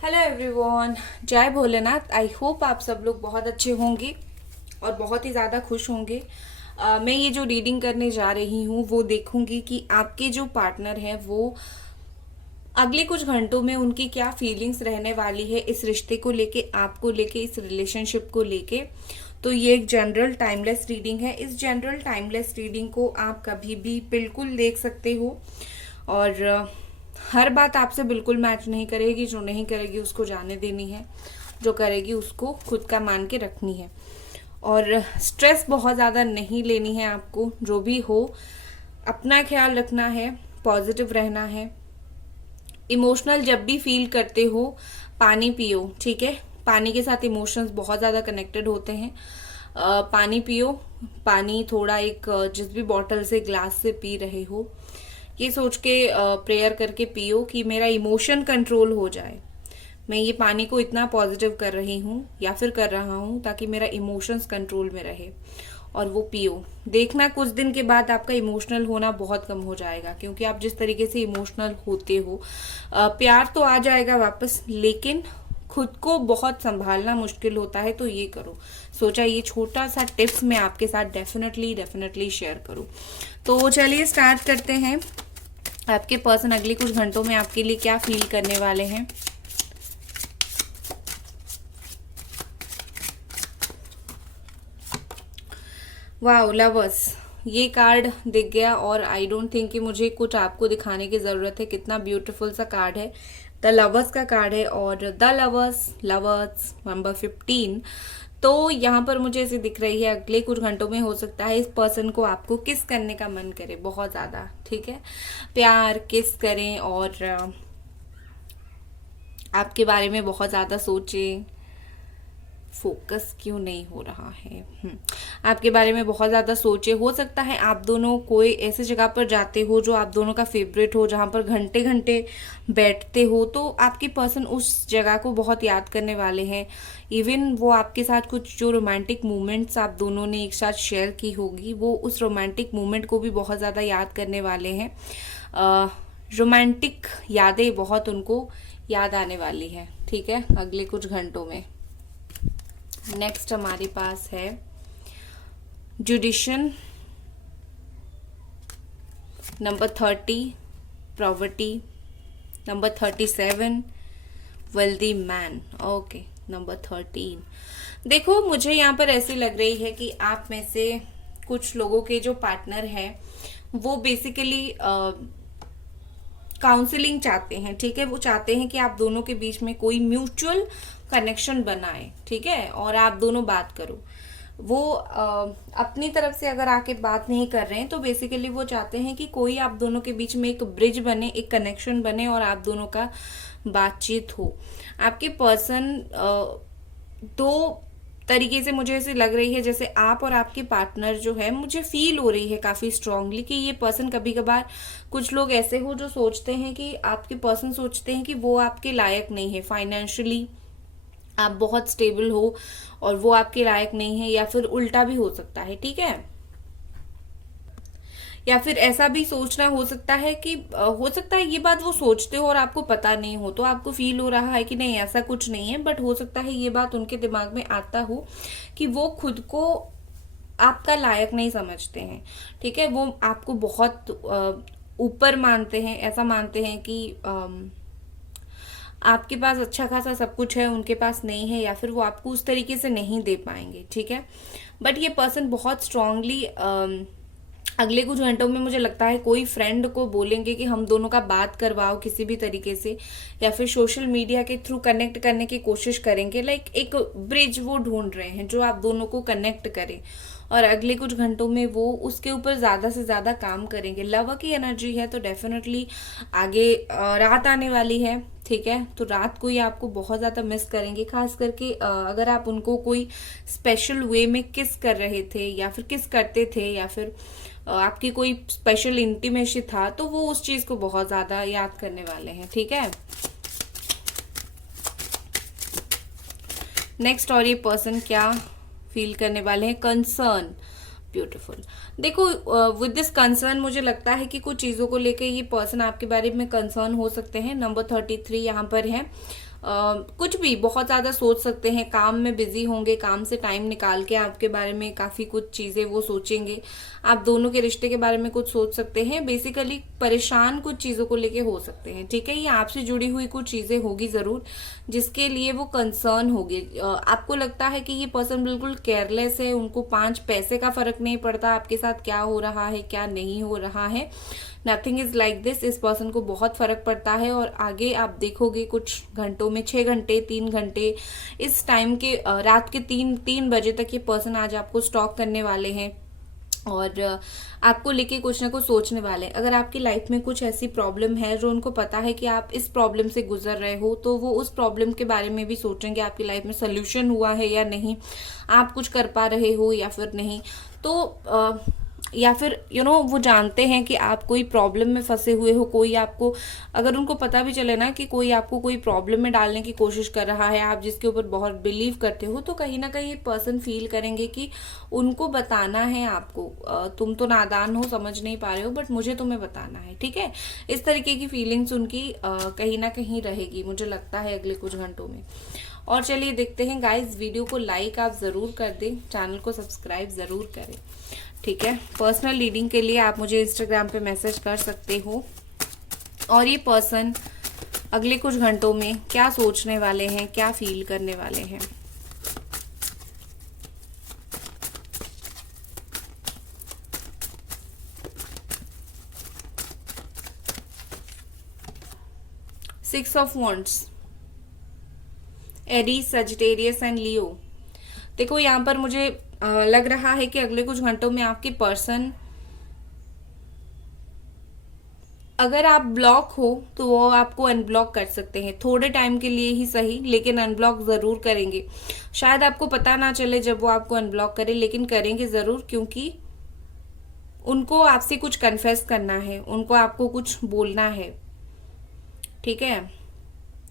Hello everyone, जय Bholenath. I hope आप सब लोग बहुत अच्छे होंगे और बहुत ही ज़्यादा खुश होंगे। मैं ये जो रीडिंग करने जा रही हूँ वो देखूंगी कि आपके जो पार्टनर हैं वो अगले कुछ घंटों में उनकी क्या फीलिंग्स रहने वाली है इस रिश्ते को लेके, आपको लेके, इस रिलेशनशिप को लेके। तो ये एक जनरल टाइमलेस रीडिंग है। इस जनरल टाइमलेस रीडिंग को आप कभी भी बिल्कुल देख सकते हो और हर बात आपसे बिल्कुल मैच नहीं करेगी। जो नहीं करेगी उसको जाने देनी है, जो करेगी उसको खुद का मान के रखनी है। और स्ट्रेस बहुत ज़्यादा नहीं लेनी है आपको। जो भी हो अपना ख्याल रखना है, पॉजिटिव रहना है। इमोशनल जब भी फील करते हो पानी पियो, ठीक है। पानी के साथ इमोशंस बहुत ज़्यादा कनेक्टेड होते हैं। पानी पियो। पानी थोड़ा एक जिस भी बॉटल से, ग्लास से पी रहे हो, ये सोच के प्रेयर करके पियो कि मेरा इमोशन कंट्रोल हो जाए। मैं ये पानी को इतना पॉजिटिव कर रही हूँ या फिर कर रहा हूँ ताकि मेरा इमोशंस कंट्रोल में रहे, और वो पियो। देखना कुछ दिन के बाद आपका इमोशनल होना बहुत कम हो जाएगा, क्योंकि आप जिस तरीके से इमोशनल होते हो, प्यार तो आ जाएगा वापस, लेकिन खुद को बहुत संभालना मुश्किल होता है। तो ये करो। सोचा ये छोटा सा टिप्स मैं आपके साथ डेफिनेटली शेयर करूं। तो चलिए स्टार्ट करते हैं। आपके पर्सन अगले कुछ घंटों में आपके लिए क्या फील करने वाले हैं। वाओ, लवर्स, ये कार्ड दिख गया और आई डोंट थिंक कि मुझे कुछ आपको दिखाने की ज़रूरत है। कितना ब्यूटीफुल सा कार्ड है। द लवर्स का कार्ड है और द लवर्स, लवर्स नंबर 15। तो यहाँ पर मुझे ऐसे दिख रही है अगले कुछ घंटों में हो सकता है इस पर्सन को आपको किस करने का मन करे बहुत ज़्यादा, ठीक है। प्यार किस करें और आपके बारे में बहुत ज़्यादा सोचें। फोकस क्यों नहीं हो रहा है? आपके बारे में बहुत ज़्यादा सोचे। हो सकता है आप दोनों कोई ऐसी जगह पर जाते हो जो आप दोनों का फेवरेट हो, जहाँ पर घंटे घंटे बैठते हो। तो आपके पर्सन उस जगह को बहुत याद करने वाले हैं। इवन वो आपके साथ कुछ जो रोमांटिक मोमेंट्स आप दोनों ने एक साथ शेयर की होगी, वो उस रोमांटिक मोमेंट को भी बहुत ज़्यादा याद करने वाले हैं। रोमांटिक यादें बहुत उनको याद आने वाली है, ठीक है, अगले कुछ घंटों में। नेक्स्ट हमारे पास है जुडिशन number 30, property number 37, wealthy man, okay, number 13। देखो, मुझे यहाँ पर ऐसी लग रही है कि आप में से कुछ लोगों के जो पार्टनर हैं वो बेसिकली काउंसलिंग चाहते हैं, ठीक है। वो चाहते हैं कि आप दोनों के बीच में कोई म्यूचुअल कनेक्शन बनाए, ठीक है, और आप दोनों बात करो। वो अपनी तरफ से अगर आके बात नहीं कर रहे हैं तो बेसिकली वो चाहते हैं कि कोई आप दोनों के बीच में एक ब्रिज बने, एक कनेक्शन बने और आप दोनों का बातचीत हो। आपके पर्सन दो तरीके से मुझे ऐसी लग रही है, जैसे आप और आपके पार्टनर जो है, मुझे फील हो रही है काफी स्ट्रांगली कि ये पर्सन कभी कभार, कुछ लोग ऐसे हो जो सोचते हैं कि आपके पर्सन सोचते हैं कि वो आपके लायक नहीं है। फाइनेंशियली आप बहुत स्टेबल हो और वो आपके लायक नहीं है, या फिर उल्टा भी हो सकता है, ठीक है। या फिर ऐसा भी सोचना हो सकता है कि हो सकता है ये बात वो सोचते हो और आपको पता नहीं हो, तो आपको फील हो रहा है कि नहीं ऐसा कुछ नहीं है, बट हो सकता है ये बात उनके दिमाग में आता हो कि वो खुद को आपका लायक नहीं समझते हैं, ठीक है। वो आपको बहुत ऊपर मानते हैं, ऐसा मानते हैं कि आपके पास अच्छा खासा सब कुछ है, उनके पास नहीं है, या फिर वो आपको उस तरीके से नहीं दे पाएंगे, ठीक है। बट ये पर्सन बहुत स्ट्रांगली अगले कुछ घंटों में मुझे लगता है कोई फ्रेंड को बोलेंगे कि हम दोनों का बात करवाओ किसी भी तरीके से, या फिर सोशल मीडिया के थ्रू कनेक्ट करने की कोशिश करेंगे। लाइक एक ब्रिज वो ढूंढ रहे हैं जो आप दोनों को कनेक्ट करे, और अगले कुछ घंटों में वो उसके ऊपर ज्यादा से ज्यादा काम करेंगे। लव की एनर्जी है तो डेफिनेटली आगे रात आने वाली है, ठीक है। तो रात को ही आपको बहुत ज्यादा मिस करेंगे, खास करके अगर आप उनको कोई स्पेशल वे में किस कर रहे थे या फिर किस करते थे, या फिर आपकी कोई स्पेशल इंटीमेसी था, तो वो उस चीज को बहुत ज्यादा याद करने वाले हैं, ठीक है। नेक्स्ट, और ये पर्सन क्या फील करने वाले हैं? Concern, beautiful. देखो, विद दिस कंसर्न मुझे लगता है कि कुछ चीजों को लेकर ये पर्सन आपके बारे में कंसर्न हो सकते हैं। नंबर 33 यहाँ पर है। कुछ भी बहुत ज़्यादा सोच सकते हैं, काम में बिजी होंगे, काम से टाइम निकाल के आपके बारे में काफ़ी कुछ चीज़ें वो सोचेंगे, आप दोनों के रिश्ते के बारे में कुछ सोच सकते हैं। बेसिकली परेशान कुछ चीज़ों को लेके हो सकते हैं, ठीक है। ये आपसे जुड़ी हुई कुछ चीज़ें होगी ज़रूर जिसके लिए वो कंसर्न होगी। आपको लगता है कि ये पर्सन बिल्कुल केयरलेस है, उनको 5 पैसे का फर्क नहीं पड़ता आपके साथ क्या हो रहा है क्या नहीं हो रहा है। Nothing is like this. इस पर्सन को बहुत फर्क पड़ता है और आगे आप देखोगे कुछ घंटों में, 6 घंटे 3 घंटे इस टाइम के रात के 3 बजे तक ये पर्सन आज आपको स्टॉक करने वाले हैं और आपको लेके कुछ ना कुछ सोचने वाले हैं। अगर आपकी लाइफ में कुछ ऐसी प्रॉब्लम है जो उनको पता है कि आप इस प्रॉब्लम से गुजर रहे हो, तो वो उस प्रॉब्लम के बारे में भी सोचेंगे आपकी लाइफ में सोल्यूशन हुआ है या नहीं, आप कुछ कर पा रहे हो या फिर नहीं। तो या फिर वो जानते हैं कि आप कोई प्रॉब्लम में फंसे हुए हो, कोई आपको, अगर उनको पता भी चले ना कि कोई आपको कोई प्रॉब्लम में डालने की कोशिश कर रहा है, आप जिसके ऊपर बहुत बिलीव करते हो, तो कहीं ना कहीं पर्सन फील करेंगे कि उनको बताना है आपको। तुम तो नादान हो, समझ नहीं पा रहे हो, बट मुझे तुम्हें बताना है, ठीक है। इस तरीके की फीलिंग्स उनकी कहीं ना कहीं रहेगी, मुझे लगता है अगले कुछ घंटों में। और चलिए देखते हैं गाइज, वीडियो को लाइक आप ज़रूर कर दें, चैनल को सब्सक्राइब ज़रूर करें, ठीक है। पर्सनल रीडिंग के लिए आप मुझे इंस्टाग्राम पे मैसेज कर सकते हो। और ये पर्सन अगले कुछ घंटों में क्या सोचने वाले हैं, क्या फील करने वाले हैं। Six of wands, Aries, Sagittarius and Leo. देखो यहाँ पर मुझे लग रहा है कि अगले कुछ घंटों में आपके पर्सन, अगर आप ब्लॉक हो तो वो आपको अनब्लॉक कर सकते हैं, थोड़े टाइम के लिए ही सही, लेकिन अनब्लॉक जरूर करेंगे। शायद आपको पता ना चले जब वो आपको अनब्लॉक करे, लेकिन करेंगे जरूर, क्योंकि उनको आपसे कुछ कन्फेस करना है, उनको आपको कुछ बोलना है, ठीक है।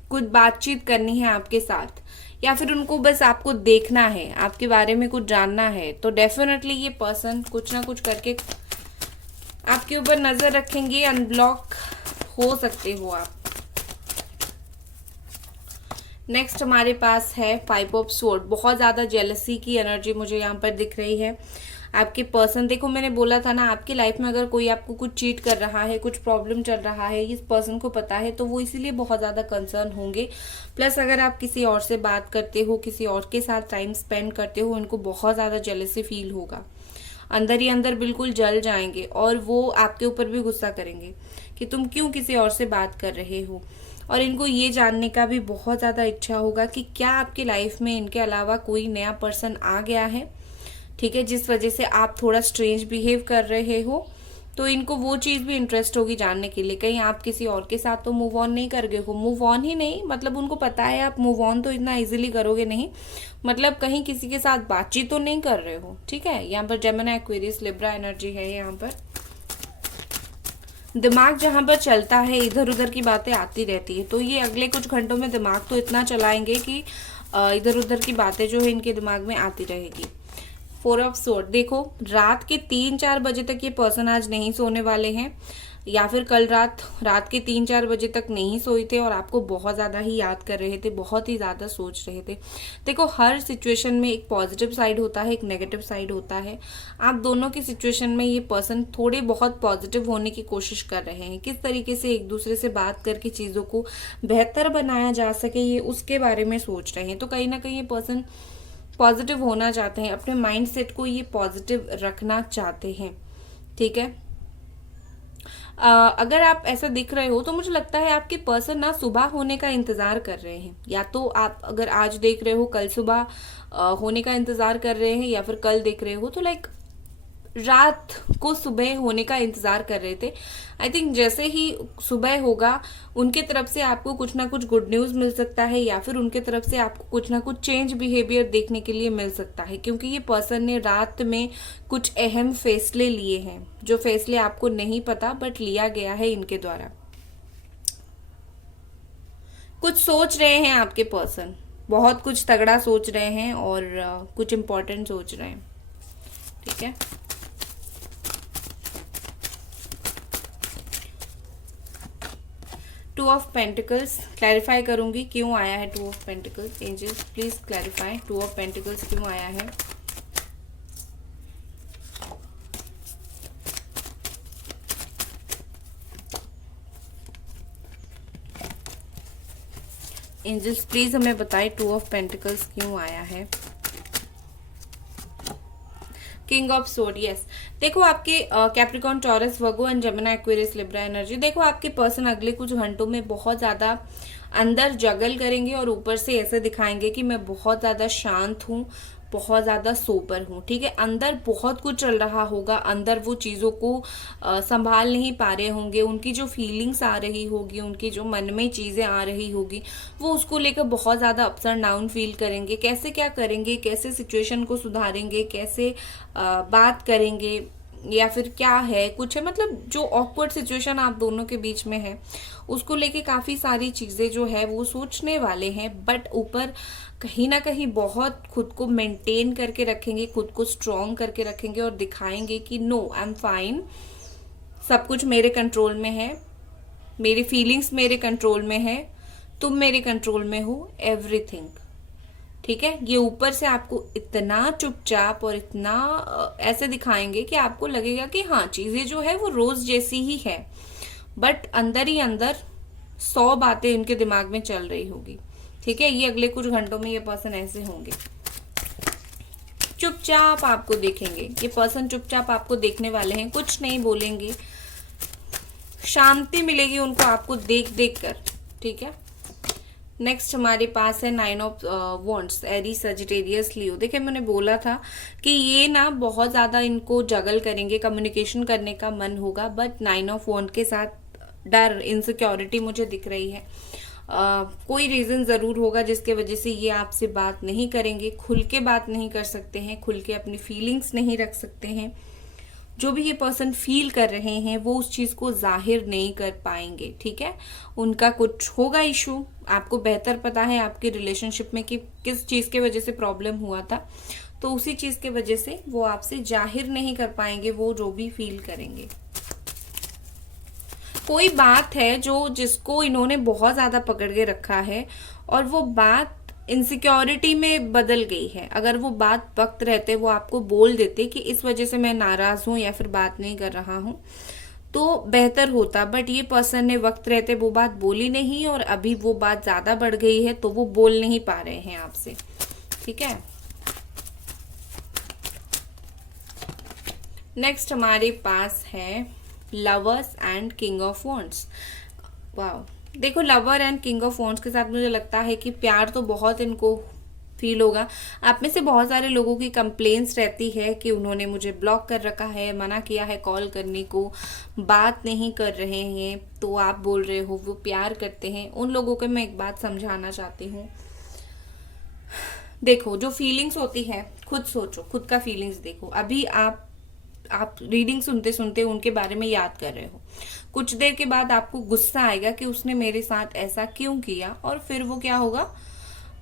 कुछ बातचीत करनी है आपके साथ, या फिर उनको बस आपको देखना है, आपके बारे में कुछ जानना है। तो डेफिनेटली ये पर्सन कुछ ना कुछ करके आपके ऊपर नजर रखेंगे, अनब्लॉक हो सकते हो आप। नेक्स्ट हमारे पास है 5 ऑफ स्वॉर्ड। बहुत ज्यादा जेलसी की एनर्जी मुझे यहाँ पर दिख रही है। आपके पर्सन, देखो मैंने बोला था ना, आपकी लाइफ में अगर कोई आपको कुछ चीट कर रहा है, कुछ प्रॉब्लम चल रहा है, इस पर्सन को पता है, तो वो इसीलिए बहुत ज्यादा कंसर्न होंगे। प्लस अगर आप किसी और से बात करते हो, किसी और के साथ टाइम स्पेंड करते हो, इनको बहुत ज्यादा जेलसी फील होगा, अंदर ही अंदर बिल्कुल जल जाएंगे और वो आपके ऊपर भी गुस्सा करेंगे कि तुम क्यों किसी और से बात कर रहे हो। और इनको ये जानने का भी बहुत ज्यादा इच्छा होगा कि क्या आपकी लाइफ में इनके अलावा कोई नया पर्सन आ गया है, ठीक है, जिस वजह से आप थोड़ा स्ट्रेंज बिहेव कर रहे हो। तो इनको वो चीज भी इंटरेस्ट होगी जानने के लिए, कहीं आप किसी और के साथ तो मूव ऑन नहीं कर गए हो। मूव ऑन ही नहीं, मतलब उनको पता है आप मूव ऑन तो इतना इजीली करोगे नहीं, मतलब कहीं किसी के साथ बातचीत तो नहीं कर रहे हो, ठीक है। यहाँ पर जेमिनी, एक्वेरियस, लिब्रा एनर्जी है। यहाँ पर दिमाग जहां पर चलता है, इधर उधर की बातें आती रहती है, तो ये अगले कुछ घंटों में दिमाग तो इतना चलाएंगे कि इधर उधर की बातें जो है इनके दिमाग में आती रहेगी। 4 ऑफ स्वॉर्ड, देखो रात के 3-4 बजे तक ये पर्सन आज नहीं सोने वाले हैं, या फिर कल रात के 3-4 बजे तक नहीं सोए थे और आपको बहुत ज्यादा ही याद कर रहे थे, बहुत ही ज्यादा सोच रहे थे। देखो हर सिचुएशन में एक पॉजिटिव साइड होता है, एक नेगेटिव साइड होता है। आप दोनों की सिचुएशन में ये पर्सन थोड़े बहुत पॉजिटिव होने की कोशिश कर रहे हैं, किस तरीके से एक दूसरे से बात करके चीजों को बेहतर बनाया जा सके, ये उसके बारे में सोच रहे हैं। तो कहीं ना कहीं ये पर्सन पॉजिटिव होना चाहते हैं, अपने माइंड सेट को ये पॉजिटिव रखना चाहते हैं, ठीक है। अगर आप ऐसा दिख रहे हो तो मुझे लगता है आपके पर्सन ना सुबह होने का इंतजार कर रहे हैं, या तो आप अगर आज देख रहे हो कल सुबह होने का इंतजार कर रहे हैं, या फिर कल देख रहे हो तो लाइक रात को सुबह होने का इंतजार कर रहे थे। आई थिंक जैसे ही सुबह होगा उनके तरफ से आपको कुछ ना कुछ गुड न्यूज मिल सकता है, या फिर उनके तरफ से आपको कुछ ना कुछ चेंज बिहेवियर देखने के लिए मिल सकता है, क्योंकि ये पर्सन ने रात में कुछ अहम फैसले लिए हैं, जो फैसले आपको नहीं पता बट लिया गया है इनके द्वारा। कुछ सोच रहे हैं आपके पर्सन, बहुत कुछ तगड़ा सोच रहे हैं और कुछ इंपॉर्टेंट सोच रहे हैं, ठीक है। टू ऑफ पेंटिकल्स क्लैरिफाई करूंगी क्यों आया है two of pentacles. Angels please clarify two of pentacles क्यों आया है। एंजल्स प्लीज हमें बताएं टू ऑफ पेंटिकल्स क्यों आया है। King of sword, yes. देखो आपके Capricorn, taurus, Virgo and Gemini, Aquarius, Libra energy. देखो आपके पर्सन अगले कुछ घंटों में बहुत ज्यादा अंदर जगल करेंगे और ऊपर से ऐसे दिखाएंगे कि मैं बहुत ज्यादा शांत हूँ, बहुत ज्यादा सोबर हूँ। ठीक है, अंदर बहुत कुछ चल रहा होगा, अंदर वो चीजों को संभाल नहीं पा रहे होंगे, उनकी जो फीलिंग्स आ रही होगी, उनकी जो मन में चीजें आ रही होगी, वो उसको लेकर बहुत ज्यादा अप्स एंड डाउन फील करेंगे। कैसे क्या करेंगे, कैसे सिचुएशन को सुधारेंगे, कैसे बात करेंगे, या फिर क्या है कुछ है, मतलब जो ऑकवर्ड सिचुएशन आप दोनों के बीच में है उसको लेके काफी सारी चीजें जो है वो सोचने वाले हैं। बट ऊपर कहीं ना कहीं बहुत खुद को मेंटेन करके रखेंगे, खुद को स्ट्रॉन्ग करके रखेंगे और दिखाएंगे कि नो आई एम फाइन, सब कुछ मेरे कंट्रोल में है, मेरी फीलिंग्स मेरे कंट्रोल में है, तुम मेरे कंट्रोल में हो, एवरीथिंग। ठीक है, ये ऊपर से आपको इतना चुपचाप और इतना ऐसे दिखाएंगे कि आपको लगेगा कि हाँ चीजें जो है वो रोज जैसी ही है, बट अंदर ही अंदर 100 बातें इनके दिमाग में चल रही होगी। ठीक है, ये अगले कुछ घंटों में ये पर्सन ऐसे होंगे, चुपचाप आपको देखेंगे। ये पर्सन चुपचाप आपको देखने वाले हैं, कुछ नहीं बोलेंगे, शांति मिलेगी उनको आपको देख देख कर। ठीक है, नेक्स्ट हमारे पास है 9 ऑफ वॉन्ड्स, एरीज, सजिटेरियस, लियो। देखिए मैंने बोला था कि ये ना बहुत ज्यादा इनको जगल करेंगे, कम्युनिकेशन करने का मन होगा, बट 9 ऑफ वॉन्ड के साथ डर, इनसिक्योरिटी मुझे दिख रही है। कोई रीजन जरूर होगा जिसके वजह से ये आपसे बात नहीं करेंगे, खुल के बात नहीं कर सकते हैं, खुल के अपनी फीलिंग्स नहीं रख सकते हैं। जो भी ये पर्सन फील कर रहे हैं वो उस चीज को जाहिर नहीं कर पाएंगे। ठीक है, उनका कुछ होगा इशू, आपको बेहतर पता है आपके रिलेशनशिप में कि किस चीज के वजह से प्रॉब्लम हुआ था, तो उसी चीज के वजह से वो आपसे जाहिर नहीं कर पाएंगे वो जो भी फील करेंगे। कोई बात है जो जिसको इन्होंने बहुत ज्यादा पकड़ के रखा है और वो बात इनसिक्योरिटी में बदल गई है। अगर वो बात वक्त रहते वो आपको बोल देते कि इस वजह से मैं नाराज हूं या फिर बात नहीं कर रहा हूं, तो बेहतर होता। बट ये पर्सन ने वक्त रहते वो बात बोली नहीं और अभी वो बात ज्यादा बढ़ गई है तो वो बोल नहीं पा रहे हैं आपसे। ठीक है, नेक्स्ट हमारे पास है lovers and king of wands. Wow, देखो lover and king of wands के साथ मुझे लगता है कि प्यार तो बहुत इनको फील होगा। आप में से बहुत सारे लोगों की कंप्लेंट्स रहती है कि उन्होंने मुझे ब्लॉक कर रखा है, मना किया है कॉल करने को, बात नहीं कर रहे हैं, तो आप बोल रहे हो वो प्यार करते हैं। उन लोगों को मैं एक बात समझाना चाहती हूँ, देखो जो फीलिंग्स होती है खुद सोचो, खुद का फीलिंग्स देखो। अभी आप रीडिंग सुनते सुनते उनके बारे में याद कर रहे हो, कुछ देर के बाद आपको गुस्सा आएगा कि उसने मेरे साथ ऐसा क्यों किया, और फिर वो क्या होगा,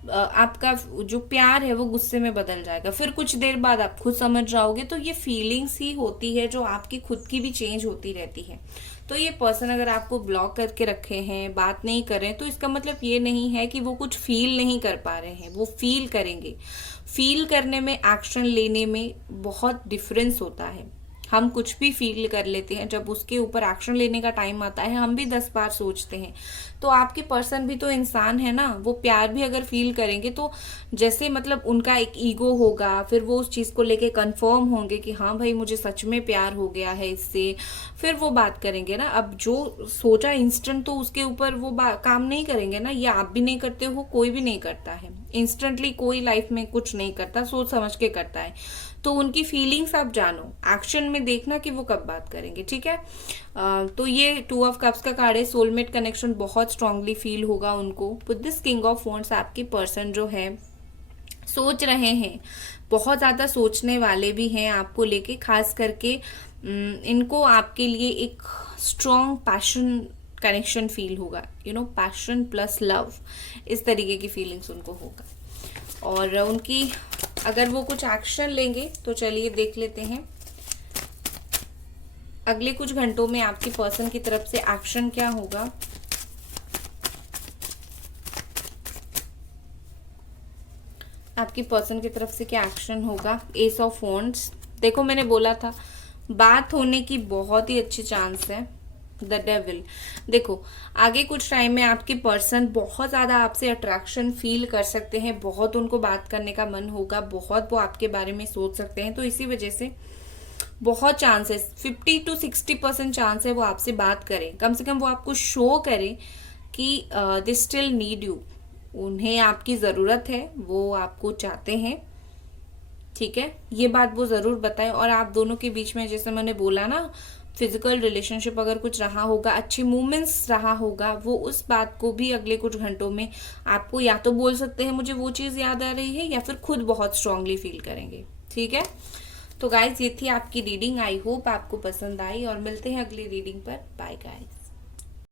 आपका जो प्यार है वो गुस्से में बदल जाएगा। फिर कुछ देर बाद आप खुद समझ जाओगे। तो ये फीलिंग्स ही होती है जो आपकी खुद की भी चेंज होती रहती है। तो ये पर्सन अगर आपको ब्लॉक करके रखे हैं, बात नहीं कर रहे हैं, तो इसका मतलब ये नहीं है कि वो कुछ फील नहीं कर पा रहे हैं, वो फील करेंगे। फील करने में, एक्शन लेने में बहुत डिफरेंस होता है। हम कुछ भी फील कर लेते हैं, जब उसके ऊपर एक्शन लेने का टाइम आता है हम भी 10 बार सोचते हैं। तो आपके पर्सन भी तो इंसान है ना, वो प्यार भी अगर फील करेंगे तो जैसे मतलब उनका एक ईगो होगा, फिर वो उस चीज को लेके कंफर्म होंगे कि हाँ भाई मुझे सच में प्यार हो गया है इससे, फिर वो बात करेंगे ना। अब जो सोचा इंस्टेंट तो उसके ऊपर वो काम नहीं करेंगे ना, ये आप भी नहीं करते हो, कोई भी नहीं करता है इंस्टेंटली, कोई लाइफ में कुछ नहीं करता, सोच समझ के करता है। तो उनकी फीलिंग्स आप जानो, एक्शन में देखना कि वो कब बात करेंगे। ठीक है, तो ये 2 ऑफ कप्स का कार्ड है, सोलमेट कनेक्शन बहुत स्ट्रांगली फील होगा उनको। With this king of wands आपकी पर्सन जो है सोच रहे हैं, बहुत ज्यादा सोचने वाले भी हैं आपको लेके, खास करके इनको आपके लिए एक स्ट्रॉन्ग पैशन कनेक्शन फील होगा, पैशन प्लस लव, इस तरीके की फीलिंग्स उनको होगा। और उनकी अगर वो कुछ एक्शन लेंगे तो चलिए देख लेते हैं अगले कुछ घंटों में आपकी पर्सन की तरफ से एक्शन क्या होगा। आपकी पर्सन की तरफ से क्या एक्शन होगा। एस ऑफ वॉन्ड्स, देखो मैंने बोला था बात होने की बहुत ही अच्छी चांस है। द डेविल, देखो आगे कुछ टाइम में आपके पर्सन बहुत ज्यादा आपसे अट्रैक्शन फील कर सकते हैं, बहुत उनको बात करने का मन होगा, बहुत वो आपके बारे में सोच सकते हैं। तो इसी वजह से बहुत चांस है, 50 to 60% चांस है वो आपसे बात करें, कम से कम वो आपको शो करें कि दे स्टिल नीड यू, उन्हें आपकी ज़रूरत है, वो आपको चाहते हैं। ठीक है, ये बात वो ज़रूर बताएं। और आप दोनों के बीच में जैसे मैंने बोला ना, फिजिकल रिलेशनशिप अगर कुछ रहा होगा, अच्छे मूवमेंट्स रहा होगा, वो उस बात को भी अगले कुछ घंटों में आपको या तो बोल सकते हैं मुझे वो चीज़ याद आ रही है, या फिर खुद बहुत स्ट्रांगली फील करेंगे। ठीक है, तो गाइज ये थी आपकी रीडिंग। आई होप आपको पसंद आई और मिलते हैं अगली रीडिंग पर। Bye guys.